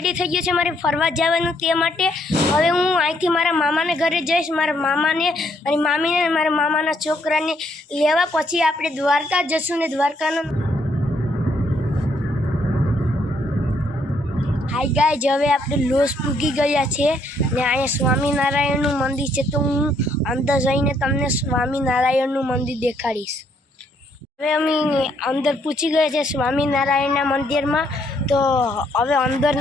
Ready થઈ ગયો છે મારે ફરવા જવાનું, તે માટે હવે હું અહીંથી મારા મામાને ઘરે જઈશ, મારા મામાને અને મામીને મારા મામાના છોકરાને લેવા. પછી આપણે દ્વારકા જશું ને દ્વારકાનો હાઈ ગાઈઝ, હવે આપણે લોસ પૂગી ગયા છે ને અહીંયા સ્વામિનારાયણનું મંદિર છે, તો હું અંદર જઈને તમને સ્વામિનારાયણનું મંદિર દેખાડીશ. હવે અમે અંદર પૂછી ગયા છે સ્વામિનારાયણના મંદિરમાં, તો હવે અંદર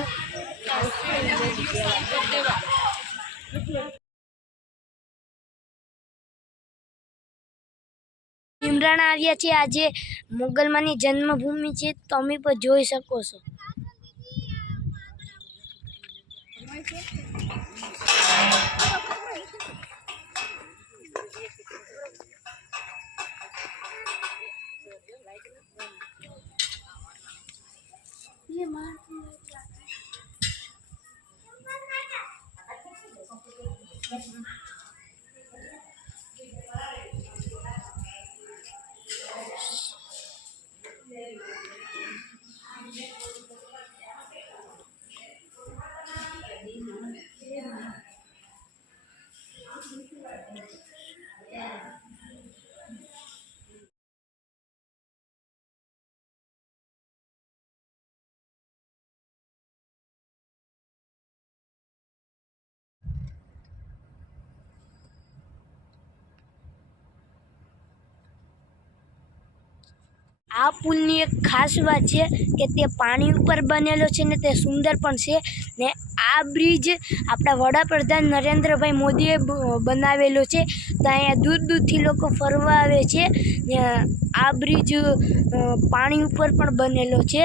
ભીમરાણા આવ્યા છે. આજે મોગલમાની જન્મભૂમિ છે, તમે પણ જોઈ શકો છો. આ પુલની એક ખાસ વાત છે કે તે પાણી ઉપર બનેલો છે ને તે સુંદર પણ છે. ને આ બ્રિજ આપણા વડાપ્રધાન નરેન્દ્રભાઈ મોદીએ બનાવેલો છે, તો અહીંયા દૂર દૂરથી લોકો ફરવા આવે છે. ને આ બ્રિજ પાણી ઉપર પણ બનેલો છે.